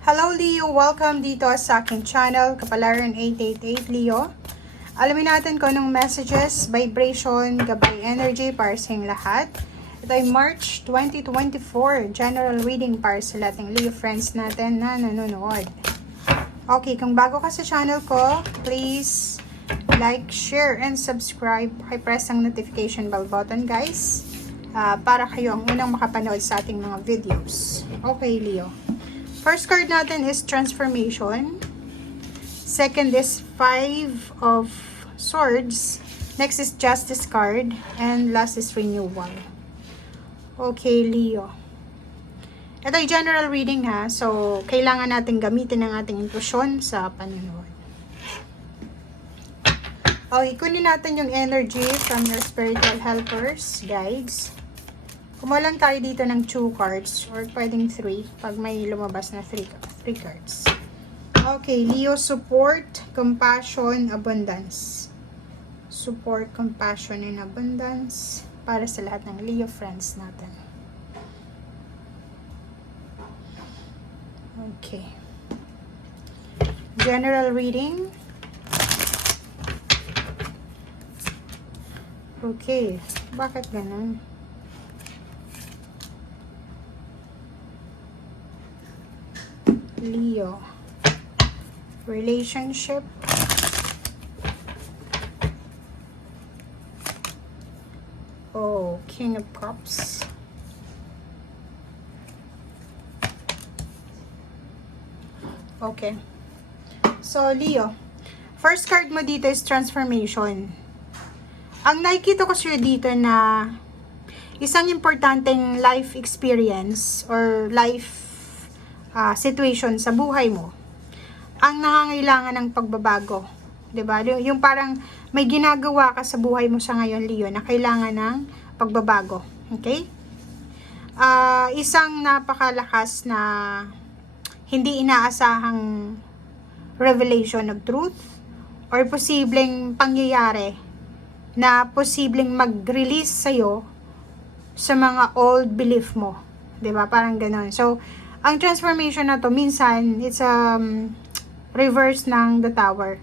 Hello Leo! Welcome dito sa aking channel, Kapalaran 888 Leo. Alamin natin kung anong messages, vibration, gabay energy para sa inyong lahat. Ito ay March 2024, general reading para sa lating Leo friends natin na nanonood. Okay, kung bago ka sa channel ko, please like, share, and subscribe. I-press ang notification bell button guys, para kayo ang unang makapanood sa ating mga videos. Okay Leo. First card natin is Transformation. Second is Five of Swords. Next is Justice card. And last is Renewal. Okay, Leo. Ito ay general reading ha. So, kailangan natin gamitin ang ating intuition sa panunood. Okay, kunin natin yung energy from your spiritual helpers, guides. Kumuha lang tayo dito ng 2 cards or pwedeng 3 pag may lumabas na 3 cards. Okay, Leo, support, compassion, abundance. Support, compassion, and abundance para sa lahat ng Leo friends natin. Okay. General reading. Okay. Bakit ganun? Leo, relationship, King of Cups, okay. So Leo, first card mo dito is Transformation. Ang nakikita ko sa'yo dito na isang importanteng life experience or life situation sa buhay mo ang nangangailangan ng pagbabago, 'di ba? Yung parang may ginagawa ka sa buhay mo sa ngayon, Leo, na kailangan ng pagbabago. Okay? Isang napakalakas na hindi inaasahang revelation of truth or posibleng pangyayari na posibleng mag-release sa'yo sa mga old belief mo, 'di ba? Parang gano'n. So ang transformation na to, minsan, it's reverse ng the tower.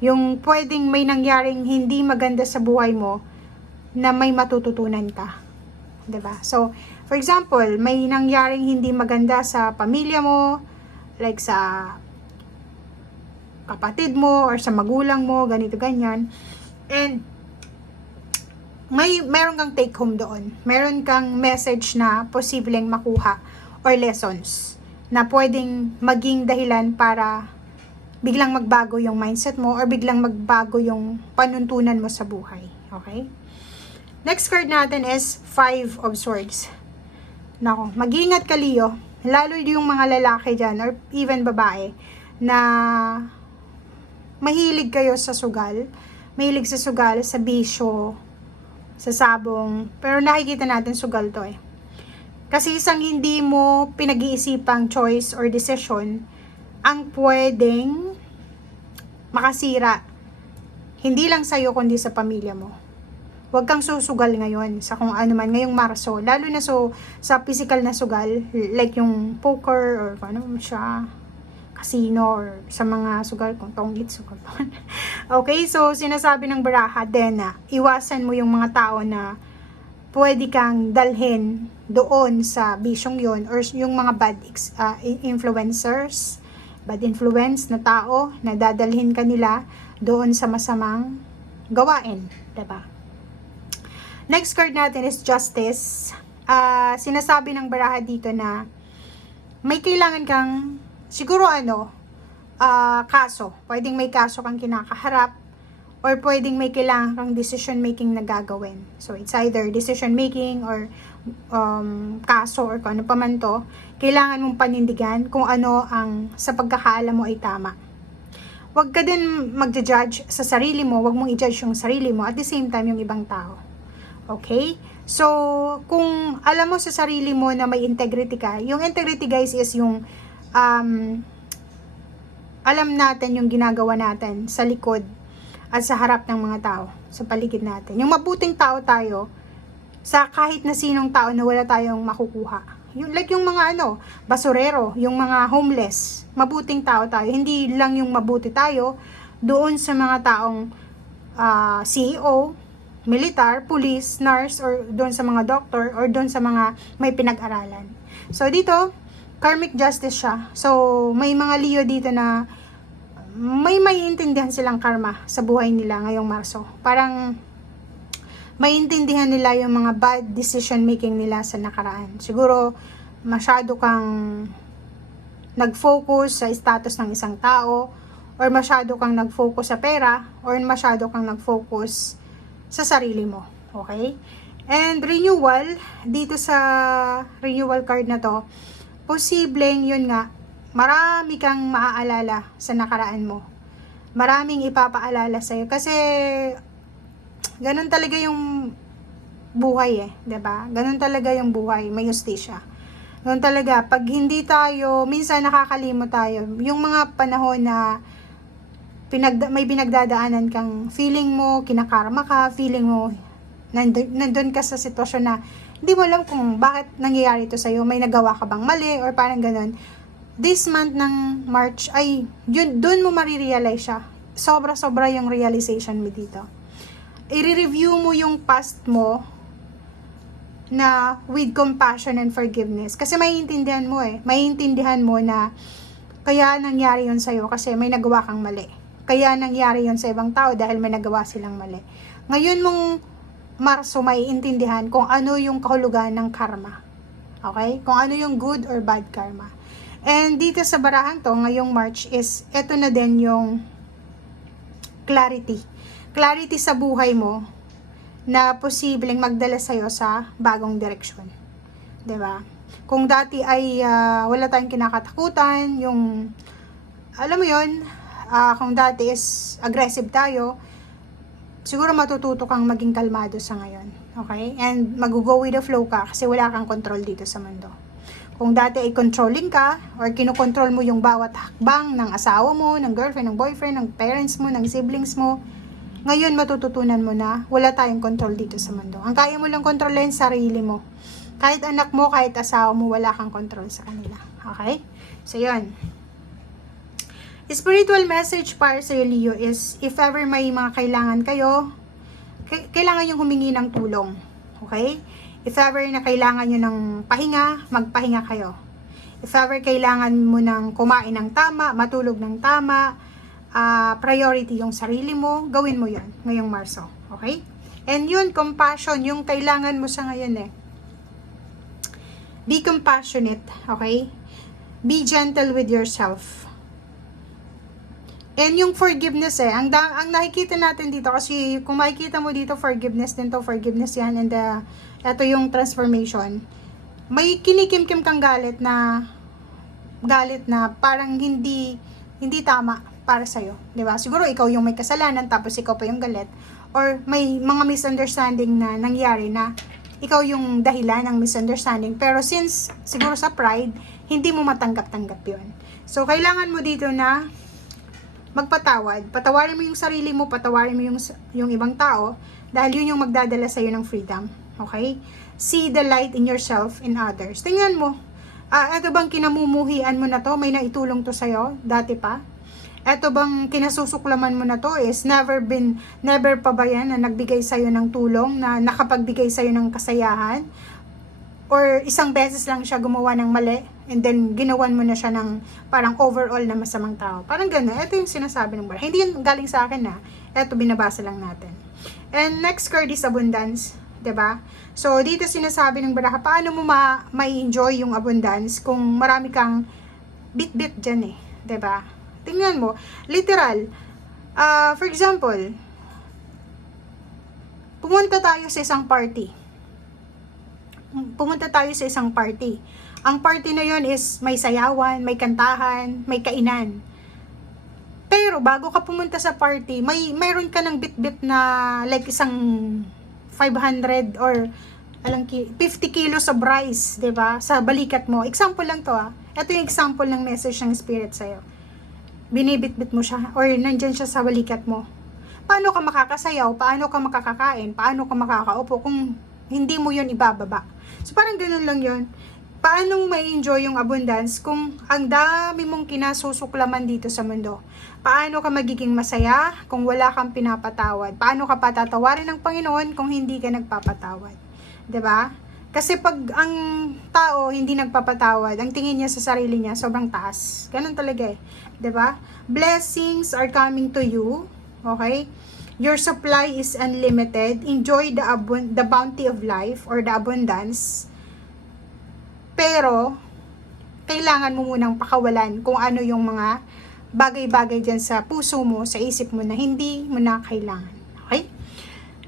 Yung pwedeng may nangyaring hindi maganda sa buhay mo na may matututunan ka. 'Di ba? So, for example, may nangyaring hindi maganda sa pamilya mo, like sa kapatid mo or sa magulang mo, ganito, ganyan. And, meron kang take home doon. Meron kang message na posibleng makuha or lessons na pwedeng maging dahilan para biglang magbago yung mindset mo or biglang magbago yung panuntunan mo sa buhay. Okay? Next card natin is Five of Swords. Nako, mag-ingat ka, Leo. Lalo yung mga lalaki dyan or even babae na mahilig kayo sa sugal. Mahilig sa sugal, sa bisyo, sa sabong. Pero nakikita natin sugal to eh. Kasi isang hindi mo pinag-iisipang choice or decision ang pwedeng makasira. Hindi lang sa'yo kundi sa pamilya mo. Huwag kang susugal ngayon sa kung ano man ngayong Marso. Lalo na sa physical na sugal, like yung poker or ano siya, casino or sa mga sugal kung tonggit sugal. Okay, so sinasabi ng baraha din na iwasan mo yung mga tao na pwede kang dalhin doon sa bisyong yon or yung mga bad influencers, bad influence na tao na dadalhin ka nila doon sa masamang gawain, diba? Next card natin is Justice. Sinasabi ng baraha dito na may kailangan kang siguro kaso. Pwedeng may kaso kang kinakaharap or pwedeng may kailangan kang decision making na gagawin. So, it's either decision making or kaso or kung ano pa man to. Kailangan mong panindigan kung ano ang sa pagkakaalam mo ay tama. Huwag ka din mag-judge sa sarili mo. Huwag mong i-judge yung sarili mo at the same time yung ibang tao. Okay? So, kung alam mo sa sarili mo na may integrity ka, yung integrity guys is yung alam natin yung ginagawa natin sa likod at sa harap ng mga tao, sa paligid natin. Yung mabuting tao tayo, sa kahit na sinong tao na wala tayong makukuha. yung mga basurero, yung mga homeless, mabuting tao tayo. Hindi lang yung mabuti tayo doon sa mga taong CEO, militar, police, nurse, or doon sa mga doctor, or doon sa mga may pinag-aralan. So dito, karmic justice siya. So may mga Leo dito na may maiintindihan silang karma sa buhay nila ngayong Marso. Parang maiintindihan nila yung mga bad decision making nila sa nakaraan. Siguro masyado kang nag-focus sa status ng isang tao, or masyado kang nag-focus sa pera, or masyado kang nag-focus sa sarili mo. Okay? And renewal, dito sa renewal card na to, posibleng yun nga, marami kang maaalala sa nakaraan mo. Maraming ipapaalala sa'yo. Kasi, ganun talaga yung buhay eh. 'Di ba? Ganun talaga yung buhay. May justisya. Ganun talaga. Pag hindi tayo, minsan nakakalimot tayo. Yung mga panahon na may pinagdadaanan kang feeling mo, kinakarma ka, feeling mo, nandun ka sa sitwasyon na hindi mo alam kung bakit nangyayari ito sa'yo, may nagawa ka bang mali, or parang ganun. This month ng March, ay, yun, dun mo marirealize siya. Sobra-sobra yung realization mo dito. I-review mo yung past mo na with compassion and forgiveness. Kasi maiintindihan mo eh. Maiintindihan mo na kaya nangyari yun sa'yo kasi may nagawa kang mali. Kaya nangyari yun sa ibang tao dahil may nagawa silang mali. Ngayon mong Marso, maiintindihan kung ano yung kahulugan ng karma. Okay? Kung ano yung good or bad karma. And dito sa barahan to, ngayong March is, eto na din yung clarity. Clarity sa buhay mo na posibleng magdala sa'yo sa bagong direksyon. 'Di ba? Kung dati ay wala tayong kinakatakutan, yung, alam mo yun, kung dati is aggressive tayo, siguro matututo kang maging kalmado sa ngayon. Okay? And mag-go with the flow ka kasi wala kang control dito sa mundo. Kung dati ay controlling ka, or kinokontrol mo yung bawat hakbang ng asawa mo, ng girlfriend, ng boyfriend, ng parents mo, ng siblings mo, ngayon matututunan mo na wala tayong control dito sa mundo. Ang kaya mo lang kontrolin sarili mo. Kahit anak mo, kahit asawa mo, wala kang control sa kanila. Okay? So, yun. Spiritual message para sa Leo is, if ever may mga kailangan kayo, kailangan yung humingi ng tulong. Okay? If ever na kailangan nyo ng pahinga, magpahinga kayo. If ever kailangan mo ng kumain ng tama, matulog ng tama, priority yung sarili mo, gawin mo yun ngayong Marso. Okay? And yun, compassion, yung kailangan mo sa ngayon eh. Be compassionate. Okay? Be gentle with yourself. And yung forgiveness eh, ang nakikita natin dito, kasi kung makikita mo dito, forgiveness din to, forgiveness yan, and ito yung transformation. May kinikimkim kang galit na parang hindi tama para sa'yo, di ba? Siguro ikaw yung may kasalanan, tapos ikaw pa yung galit, or may mga misunderstanding na nangyari na ikaw yung dahilan ng misunderstanding, pero since siguro sa pride, hindi mo matanggap-tanggap yun. So, kailangan mo dito na magpatawad. Patawarin mo yung sarili mo, patawarin mo yung ibang tao, dahil yun yung magdadala sa'yo ng freedom. Okay? See the light in yourself and others. Tingnan mo, ito bang kinamumuhian mo na to? May naitulong to sa'yo? Dati pa? Ito bang kinasusuklaman mo na to is never pa ba yan na nagbigay sa'yo ng tulong, na nakapagbigay sa'yo ng kasayahan? Or isang beses lang siya gumawa ng mali, and then ginawan mo na siya ng parang overall na masamang tao. Parang gano'n. Ito yung sinasabi ng baraha. Hindi yun galing sa akin na. Ito binabasa lang natin. And next card is abundance. 'Di ba? So, dito sinasabi ng baraha, paano mo ma-enjoy yung abundance kung marami kang bit-bit dyan eh. 'Di ba? Tingnan mo. Literal. For example, pumunta tayo sa isang party. Ang party na yon is may sayawan, may kantahan, may kainan. Pero bago ka pumunta sa party, mayroon ka ng bit-bit na like isang 500 or 50 kilos of rice, 'di ba? Sa balikat mo. Example lang 'to ah. Ito yung example ng message ng spirit sa iyo. Binibit-bit mo siya or nandiyan siya sa balikat mo. Paano ka makakasayaw? Paano ka makakakain? Paano ka makakaupo kung hindi mo 'yon ibababa? So parang ganoon lang 'yon. paano ma-enjoy yung abundance kung ang dami mong kinasusuklaman dito sa mundo? Paano ka magiging masaya kung wala kang pinapatawad? Paano ka patatawarin ng Panginoon kung hindi ka nagpapatawad? 'Di ba? Kasi pag ang tao hindi nagpapatawad, ang tingin niya sa sarili niya sobrang taas. Ganun talaga eh. 'Di ba? Blessings are coming to you. Okay? Your supply is unlimited. Enjoy the bounty of life or the abundance. Pero, kailangan mo munang pakawalan kung ano yung mga bagay-bagay dyan sa puso mo, sa isip mo na hindi mo na kailangan. Okay?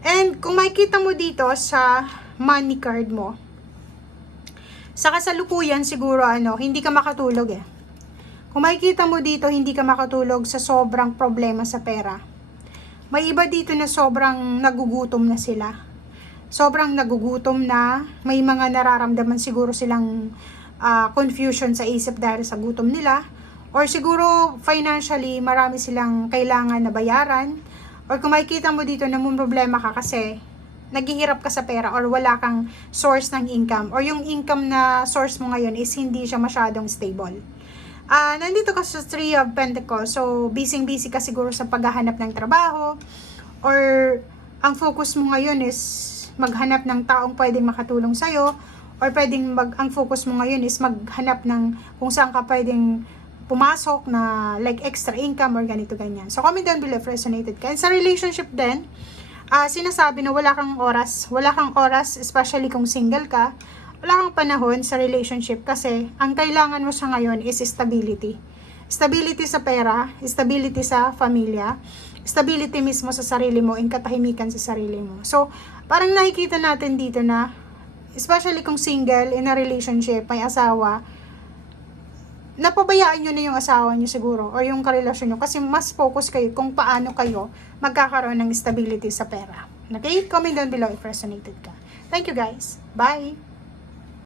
And kung makikita mo dito sa money card mo, sa kasalukuyan siguro hindi ka makatulog eh. Kung makikita mo dito, hindi ka makatulog sa sobrang problema sa pera. May iba dito na sobrang nagugutom na sila. Sobrang nagugutom na, may mga nararamdaman siguro silang confusion sa isip dahil sa gutom nila, or siguro financially marami silang kailangan na bayaran, or kung makikita mo dito na may problema ka kasi naghihirap ka sa pera or wala kang source ng income, or yung income na source mo ngayon is hindi siya masyadong stable. Nandito ka sa 3 of Pentacles, so busy ka siguro sa paghahanap ng trabaho, or ang focus mo ngayon is maghanap ng taong pwedeng makatulong sa'yo, or ang focus mo ngayon is maghanap ng kung saan ka pwedeng pumasok na like extra income or ganito ganyan. So comment down below if resonated ka. And sa relationship din, sinasabi na wala kang oras, especially kung single ka, wala kang panahon sa relationship kasi ang kailangan mo sa ngayon is stability. Stability sa pera, stability sa pamilya, stability mismo sa sarili mo, and katahimikan sa sarili mo. So, parang nakikita natin dito na, especially kung single, in a relationship, may asawa, napabayaan nyo na yung asawa nyo siguro, or yung karelasyon nyo, kasi mas focus kayo kung paano kayo magkakaroon ng stability sa pera. Okay? Comment down below if resonated ka. Thank you guys. Bye!